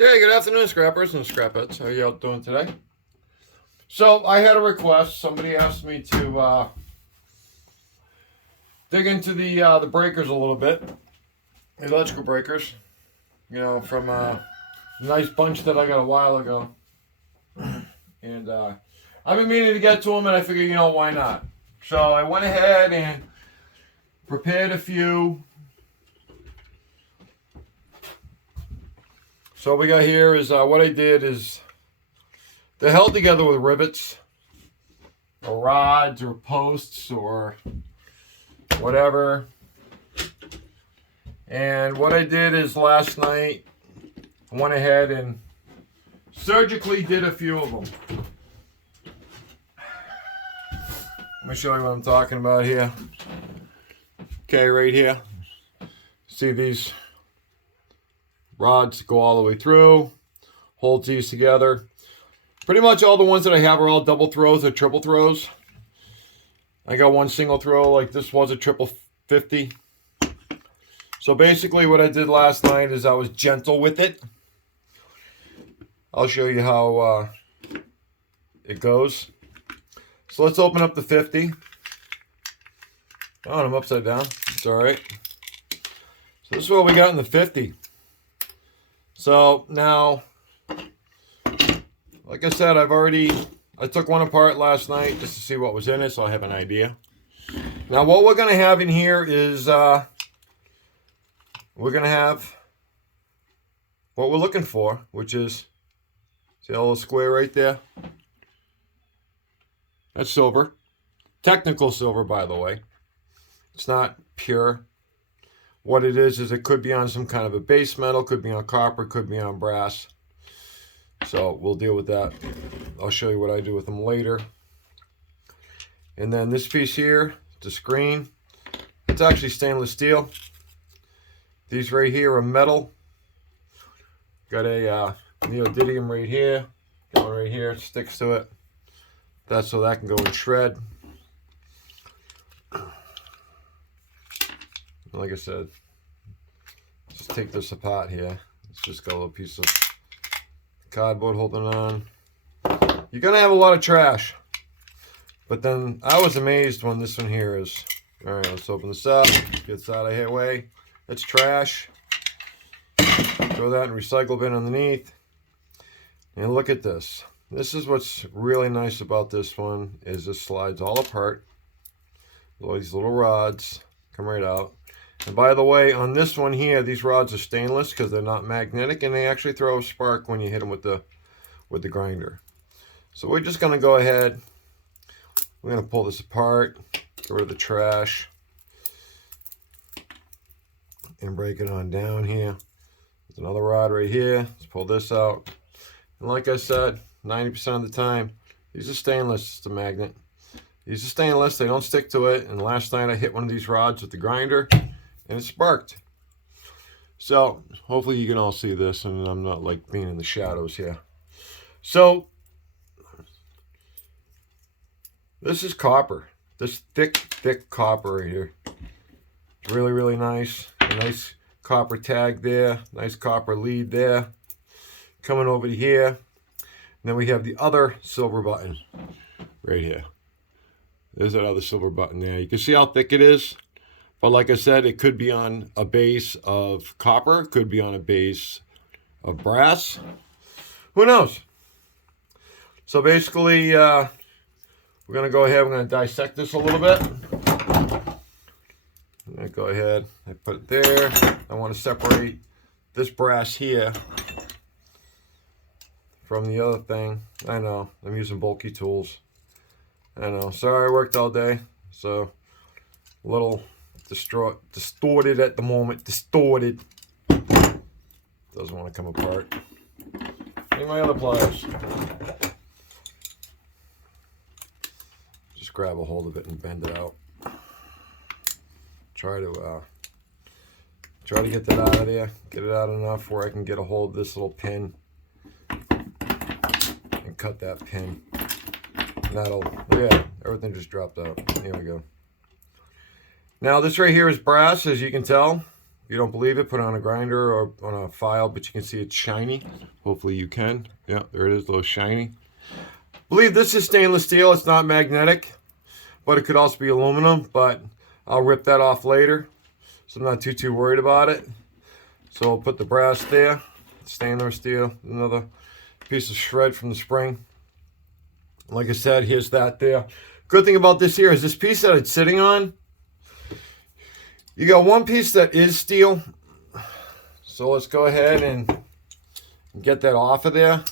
Okay, good afternoon, scrappers and scrapettes. How are you all doing today? So I had a request. Somebody asked me to dig into the breakers a little bit, the electrical breakers. You know, from a nice bunch that I got a while ago, and I've been meaning to get to them, and I figured, why not? So I went ahead and prepared a few. So what we got here is what I did is they're held together with rivets or rods or posts or whatever. And what I did is last night I went ahead and surgically did a few of them. Let me show you what I'm talking about here. Okay, right here. See these rods go all the way through, holds these together. Pretty much all the ones that I have are all double throws or triple throws. I got one single throw, like this was a triple 50. So basically what I did last night is I was gentle with it. I'll show you how it goes. So let's open up the 50. Oh, and I'm upside down. It's all right. So this is what we got in the 50. So now, like I said, I took one apart last night just to see what was in it, so I have an idea. Now what we're going to have in here is, we're going to have what we're looking for, which is, see that little square right there? That's silver. Technical silver, by the way. It's not pure. What it is it could be on some kind of a base metal, could be on copper, could be on brass. So we'll deal with that. I'll show you what I do with them later. And then this piece here, the screen, it's actually stainless steel. These right here are metal. Got a neodymium right here. Got one right here, it sticks to it. That's so that can go in shred. Like I said, just take this apart here. It's just got a little piece of cardboard holding on. You're gonna have a lot of trash, but then I was amazed when this one here is. All right, let's open this up. Get this out of here way. It's trash. Throw that in recycle bin underneath. And look at this. This is what's really nice about this one is this slides all apart. All these little rods come right out. And by the way, on this one here, these rods are stainless because they're not magnetic, and they actually throw a spark when you hit them with the grinder. So we're just going to go ahead. We're going to pull this apart, get rid of the trash, and break it on down here. There's another rod right here. Let's pull this out. And like I said, 90% of the time, these are stainless. It's a magnet. These are stainless. They don't stick to it. And last night I hit one of these rods with the grinder, and it sparked. So hopefully you can all see this, and I'm not like being in the shadows here. So this is copper. This thick copper right here. It's really, really nice. A nice copper tag there. Nice copper lead there. Coming over to here. And then we have the other silver button right here. There's that other silver button there. You can see how thick it is. But like I said, it could be on a base of copper. Could be on a base of brass. Who knows? So basically, we're going to go ahead. We're going to dissect this a little bit. I'm going to go ahead. I put it there. I want to separate this brass here from the other thing. I know. I'm using bulky tools. I know. Sorry, I worked all day. So, a little distorted at the moment. Distorted. Doesn't want to come apart. Need my other pliers. Just grab a hold of it and bend it out. Try to get that out of there. Get it out enough where I can get a hold of this little pin and cut that pin. And that'll, yeah, everything just dropped out. Here we go. Now this right here is brass, as you can tell, you don't believe it, put it on a grinder or on a file, but you can see it's shiny. Hopefully you can. Yeah, there it is, a little shiny. I believe this is stainless steel. It's not magnetic, but it could also be aluminum, but I'll rip that off later, so I'm not too worried about it. So I'll put the brass there, stainless steel, another piece of shred from the spring. Like I said, here's that there. Good thing about this here is this piece that it's sitting on, you got one piece that is steel. So let's go ahead and get that off of there.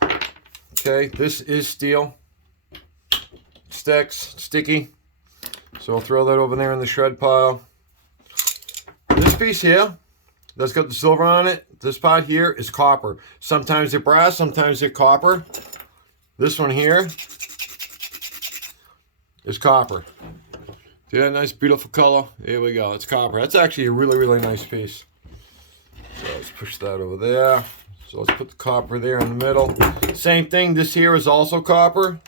Okay, this is steel. Sticks, sticky. So I'll throw that over there in the shred pile. This piece here, that's got the silver on it, this part here is copper. Sometimes they're brass, sometimes they're copper. This one here is copper. See that nice, beautiful color? Here we go. It's copper. That's actually a really nice piece. So let's push that over there. So let's put the copper there in the middle. Same thing. This here is also copper.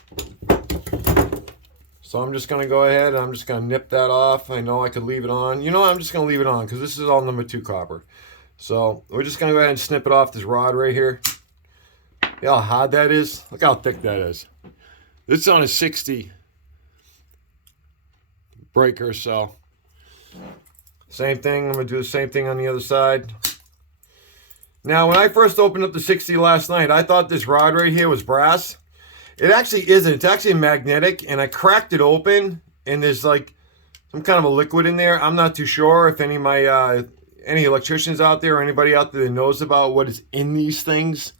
So I'm just going to go ahead and I'm just going to nip that off. I know I could leave it on. You know what? I'm just going to leave it on because this is all number 2 copper. So we're just going to go ahead and snip it off this rod right here. See how hard that is? Look how thick that is. This is on a 60 breaker, so same thing. I'm going to do the same thing on the other side. Now, when I first opened up the 60 last night, I thought this rod right here was brass. It actually isn't. It's actually magnetic, and I cracked it open, and there's like some kind of a liquid in there. I'm not too sure if any of my any electricians out there or anybody out there that knows about what is in these things.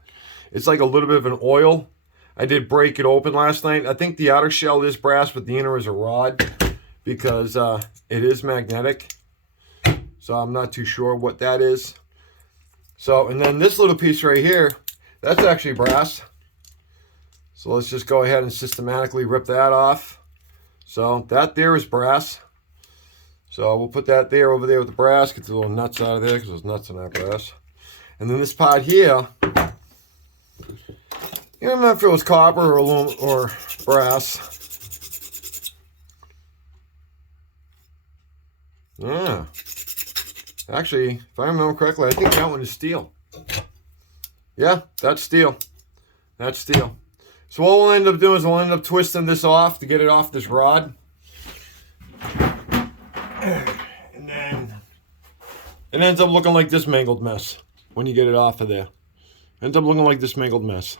It's like a little bit of an oil. I did break it open last night. I think the outer shell is brass, but the inner is a rod because it is magnetic. So I'm not too sure what that is. So, and then this little piece right here, that's actually brass. So let's just go ahead and systematically rip that off. So that there is brass. So we'll put that there over there with the brass. Get the little nuts out of there because there's nuts in that brass. And then this part here, you don't know if it was copper or aluminum or brass. Yeah. Actually, if I remember correctly, I think that one is steel. Yeah, that's steel. That's steel. So what we'll end up doing is we'll end up twisting this off to get it off this rod. And then it ends up looking like this mangled mess when you get it off of there. Ends up looking like this mangled mess.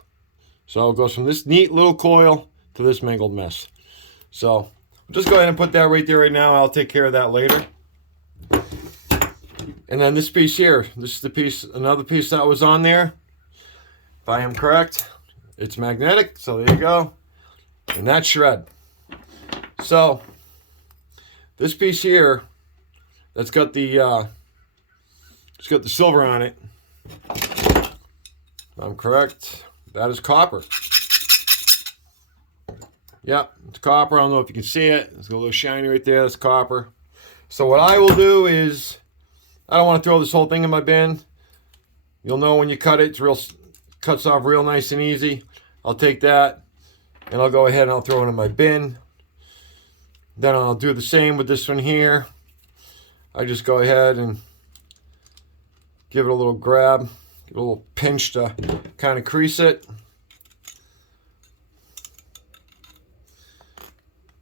So it goes from this neat little coil to this mangled mess. So just go ahead and put that right there right now. I'll take care of that later. And then this piece here, this is the piece, another piece that was on there. If I am correct, it's magnetic. So there you go. And that's shred. So this piece here, that's got the it's got the silver on it. If I'm correct, that is copper. Yep, it's copper. I don't know if you can see it. It's got a little shiny right there. That's copper. So what I will do is, I don't want to throw this whole thing in my bin. You'll know when you cut it, it's cuts off real nice and easy. I'll take that and I'll go ahead and I'll throw it in my bin. Then I'll do the same with this one here. I just go ahead and give it a little grab, give it a little pinch to kind of crease it.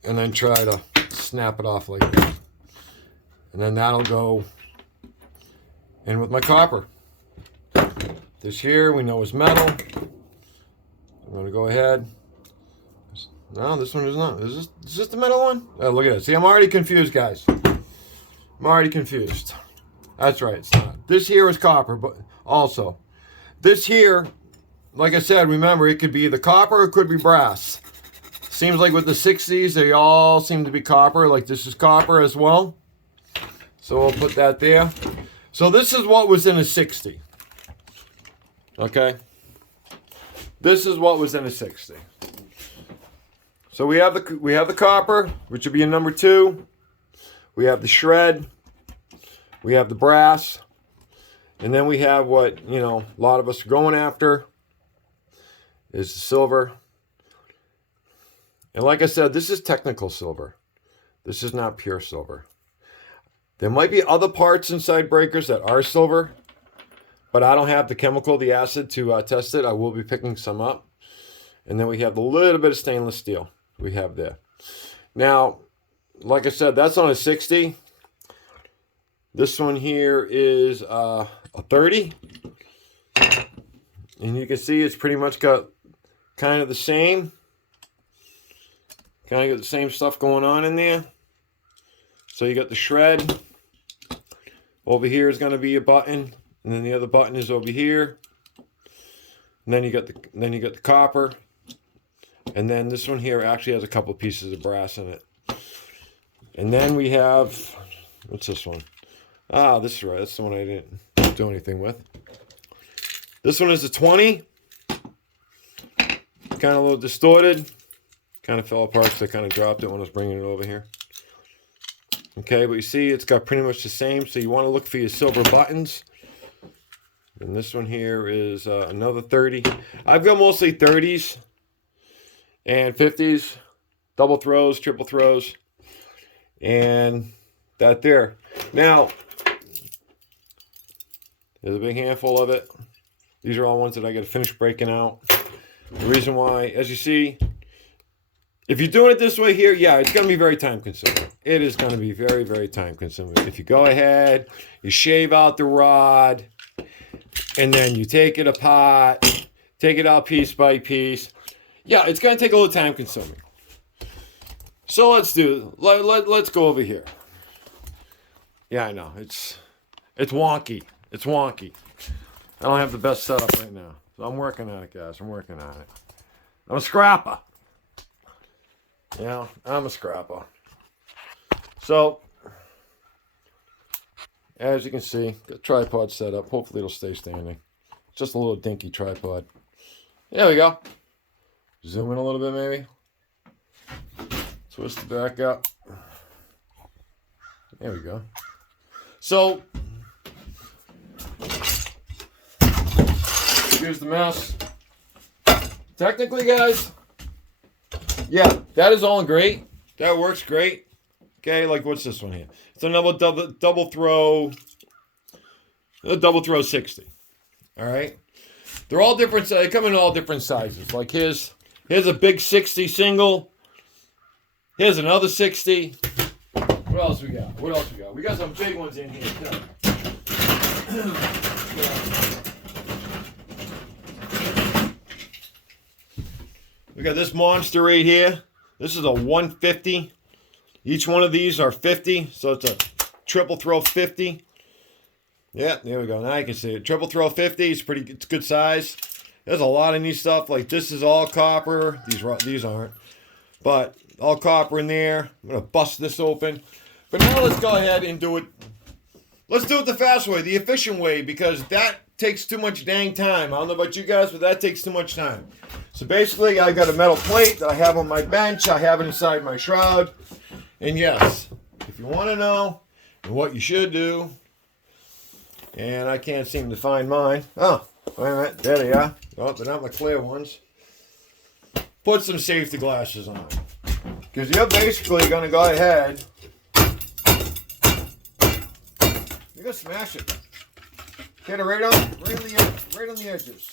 And then try to snap it off like that. And then that'll go in with my copper. This here we know is metal. I'm going to go ahead. No, this one is not. Is this the metal one? Oh, look at that. See, I'm already confused, guys. I'm already confused. That's right, it's not. This here is copper, but also. This here, like I said, remember, it could be either copper or it could be brass. Seems like with the 60s, they all seem to be copper. Like this is copper as well. So we'll put that there. So this is what was in a 60. Okay? This is what was in a 60. So we have the copper, which would be a number 2. We have the shred. We have the brass. And then we have what, you know, a lot of us are going after is the silver. And like I said, this is technical silver. This is not pure silver. There might be other parts inside breakers that are silver, but I don't have the chemical, the acid, to test it. I will be picking some up. And then we have a little bit of stainless steel we have there. Now, like I said, that's on a 60. This one here is a 30. And you can see it's pretty much got kind of the same. Kind of got the same stuff going on in there. So you got the shred. Over here is going to be a button. And then the other button is over here. And then you got the copper. And then this one here actually has a couple pieces of brass in it. And then we have, what's this one? Ah, this is right. That's the one I didn't do anything with. This one is a 20. Kind of a little distorted. Kind of fell apart because I kind of dropped it when I was bringing it over here. Okay, but you see it's got pretty much the same. So you want to look for your silver buttons. And this one here is another 30. I've got mostly 30s and 50s. Double throws, triple throws. And that there. Now, there's a big handful of it. These are all ones that I got to finish breaking out. The reason why, as you see, if you're doing it this way here, yeah, it's going to be very time consuming. It is going to be very, very time consuming. If you go ahead, you shave out the rod, and then you take it apart, take it out piece by piece. Yeah, it's going to take a little time consuming. So let's let's go over here. Yeah, I know. It's wonky. It's wonky. I don't have the best setup right now. So I'm working on it, guys. I'm working on it. I'm a scrapper. Yeah, I'm a scrapper. So, as you can see, got tripod set up. Hopefully it'll stay standing. Just a little dinky tripod. There we go. Zoom in a little bit maybe. Twist it back up. There we go. So, here's the mess. Technically, guys, yeah, that is all great. That works great. Okay, like what's this one here? It's another double throw 60. All right, they're all different. They come in all different sizes. Like here's a big 60 single. Here's another 60. What else we got? What else we got? We got some big ones in here too. We got this monster right here. This is a 150. Each one of these are 50, so it's a triple throw 50. Yeah, there we go. Now you can see it. Triple throw 50. It's good size. There's a lot of neat stuff. Like this is all copper. These aren't, but all copper in there. I'm gonna bust this open. But now let's go ahead and do it. Let's do it the fast way, the efficient way, because that takes too much dang time. I don't know about you guys, but that takes too much time. So basically, I got a metal plate that I have on my bench. I have it inside my shroud. And yes, if you want to know what you should do, and I can't seem to find mine. Oh, wait a minute. There they are. Oh, they're not my clear ones. Put some safety glasses on. Because you're basically going to go ahead. You're going to smash it. Get it right on the edges.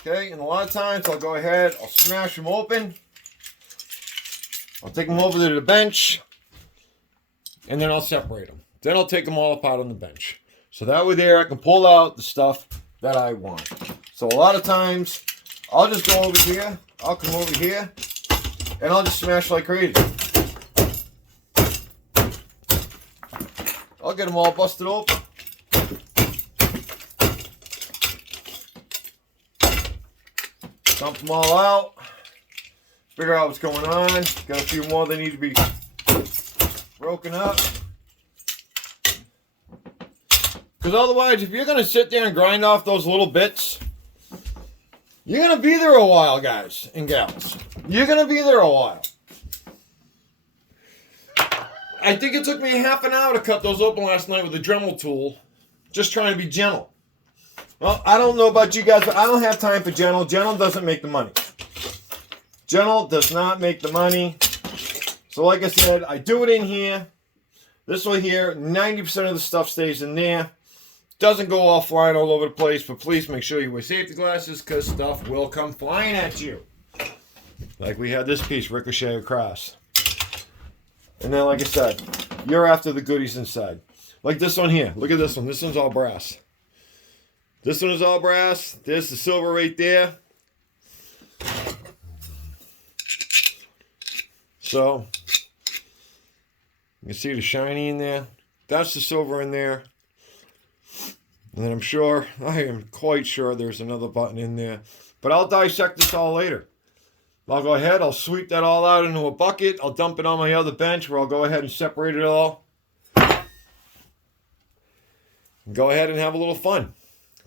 Okay, and a lot of times I'll go ahead, I'll smash them open. I'll take them over to the bench, and then I'll separate them. Then I'll take them all apart on the bench. So that way there I can pull out the stuff that I want. So a lot of times, I'll just go over here, I'll come over here, and I'll just smash like crazy. I'll get them all busted open. Dump them all out. Figure out what's going on. Got a few more that need to be broken up. Because otherwise, if you're going to sit there and grind off those little bits, you're going to be there a while, guys and gals. You're going to be there a while. I think it took me half an hour to cut those open last night with a Dremel tool. Just trying to be gentle. Well, I don't know about you guys, but I don't have time for gentle. Gentle doesn't make the money. Gentle does not make the money. So like I said, I do it in here. This one here, 90% of the stuff stays in there. Doesn't go all flying all over the place, but please make sure you wear safety glasses because stuff will come flying at you. Like we had this piece ricochet across. And then, like I said, you're after the goodies inside. Like this one here. Look at this one. This one's all brass. This one is all brass. There's the silver right there. So, you can see the shiny in there. That's the silver in there. And then I am quite sure there's another button in there. But I'll dissect this all later. I'll go ahead, I'll sweep that all out into a bucket. I'll dump it on my other bench where I'll go ahead and separate it all. And go ahead and have a little fun.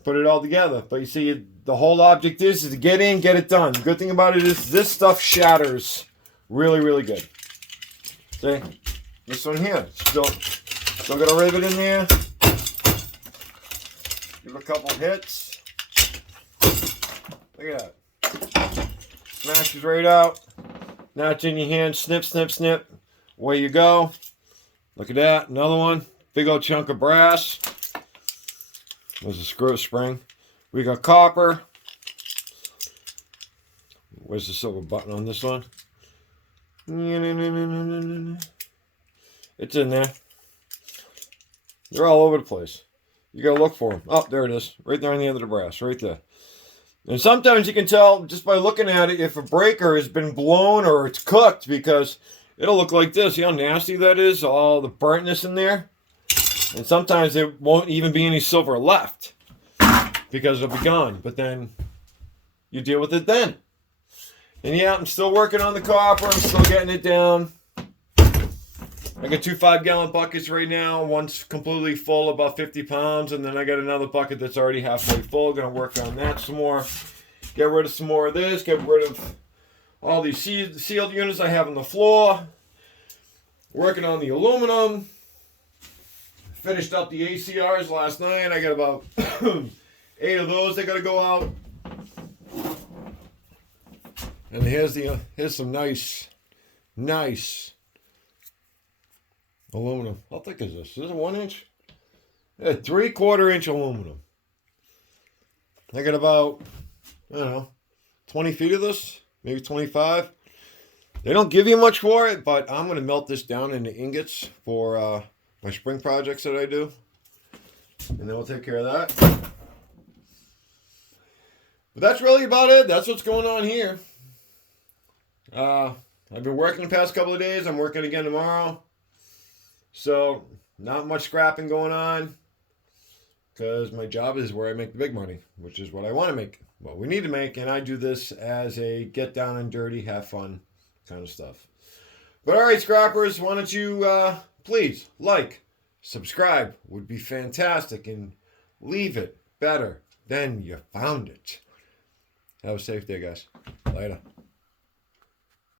Put it all together. But you see, the whole object is to get in, get it done. The good thing about it is this stuff shatters really, really good. See? This one here, still got a rivet in there. Give it a couple hits. Look at that. Smashes right out. Now it's in your hand. Snip, snip, snip. Away you go. Look at that. Another one. Big old chunk of brass. There's a screw spring. We got copper. Where's the silver button on this one? It's in there. They're all over the place. You gotta look for them. Oh, there it is. Right there on the end of the brass. Right there. And sometimes you can tell just by looking at it if a breaker has been blown or it's cooked because it'll look like this. See how nasty that is? All the burntness in there. And sometimes there won't even be any silver left because it'll be gone. But then you deal with it then. And yeah, I'm still working on the copper. I'm still getting it down. I got 2 5-gallon buckets right now. One's completely full, about 50 pounds. And then I got another bucket that's already halfway full. Going to work on that some more. Get rid of some more of this. Get rid of all these sealed units I have on the floor. Working on the aluminum. Finished up the ACRs last night. I got about 8 of those that got to go out. And here's some nice aluminum. How thick is this? Is this a 1 inch? Yeah, 3/4 inch aluminum. I got about, I don't know, 20 feet of this, maybe 25. They don't give you much for it, but I'm going to melt this down into ingots for my spring projects that I do. And then we'll take care of that. But that's really about it. That's what's going on here. I've been working the past couple of days. I'm working again tomorrow. So, not much scrapping going on. Because my job is where I make the big money. Which is what I want to make. What we need to make. And I do this as a get down and dirty, have fun kind of stuff. But alright, scrappers. Why don't you please like, subscribe. Would be fantastic. And leave it better than you found it. Have a safe day, guys. Later.